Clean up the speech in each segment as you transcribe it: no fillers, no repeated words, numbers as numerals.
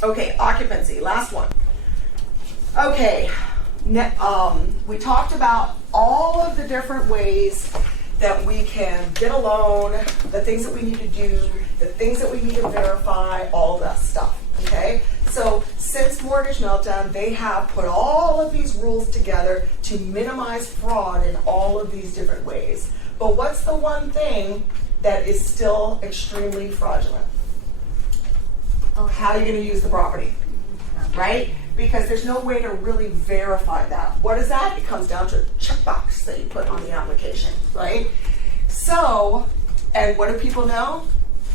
Okay, occupancy, last one. Okay, we talked about all of the different ways that we can get a loan, the things that we need to do, the things that we need to verify, all of that stuff, okay? So since Mortgage Meltdown, they have put all of these rules together to minimize fraud in all of these different ways. But what's the one thing that is still extremely fraudulent? How are you going to use the property, right? Because there's no way to really verify that. What is that? It comes down to a checkbox that you put on the application, right? So, and what do people know?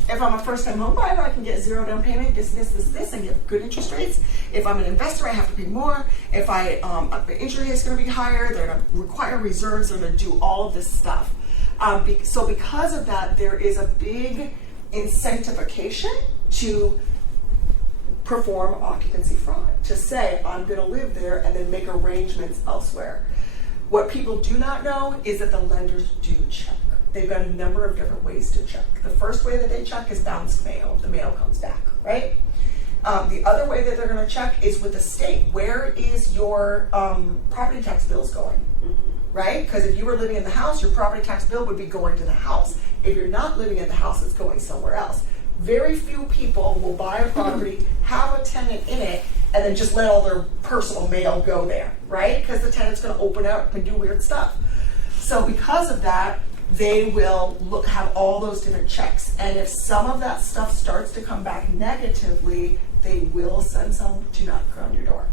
If I'm a first-time home buyer, I can get 0 down payment, this, and get good interest rates. If I'm an investor, I have to pay more. If the interest rate is going to be higher, they're going to require reserves, they're going to do all of this stuff. So because of that, there is a big incentivication to perform occupancy fraud, to say, I'm going to live there and then make arrangements elsewhere. What people do not know is that the lenders do check. They've got a number of different ways to check. The first way that they check is bounced mail. The mail comes back, right? The other way that they're going to check is with the state. Where is your property tax bills going, right? Because if you were living in the house, your property tax bill would be going to the house. If you're not living in the house, it's going somewhere else. Very few people will buy a property, have a tenant in it, and then just let all their personal mail go there, right? Because the tenant's going to open up and do weird stuff. So because of that, they will have all those different checks. And if some of that stuff starts to come back negatively, they will send someone to knock on your door.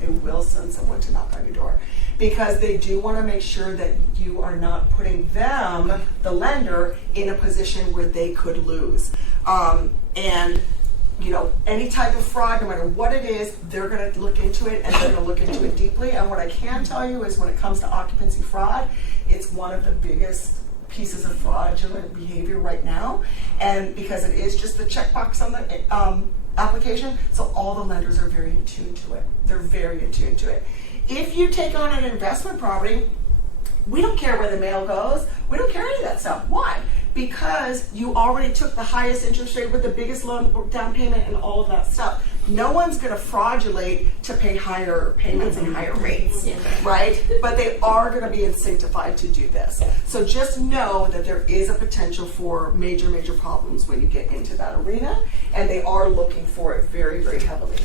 They will send someone to knock on your door. Because they do want to make sure that you are not putting them, the lender, in a position where they could lose. And you know, any type of fraud, no matter what it is, they're going to look into it, and they're going to look into it deeply. And what I can tell you is when it comes to occupancy fraud, it's one of the biggest pieces of fraudulent behavior right now. And because it is just the checkbox on the application, so all the lenders are very in tune to it. They're very in tune to it. If you take on an investment property, we don't care where the mail goes. We don't care any of that stuff. Why? Because you already took the highest interest rate with the biggest loan down payment and all of that stuff. No one's going to fraudulate to pay higher payments and higher rates, right? But they are going to be incentivized to do this. So just know that there is a potential for major, major problems when you get into that arena, and they are looking for it very, very heavily.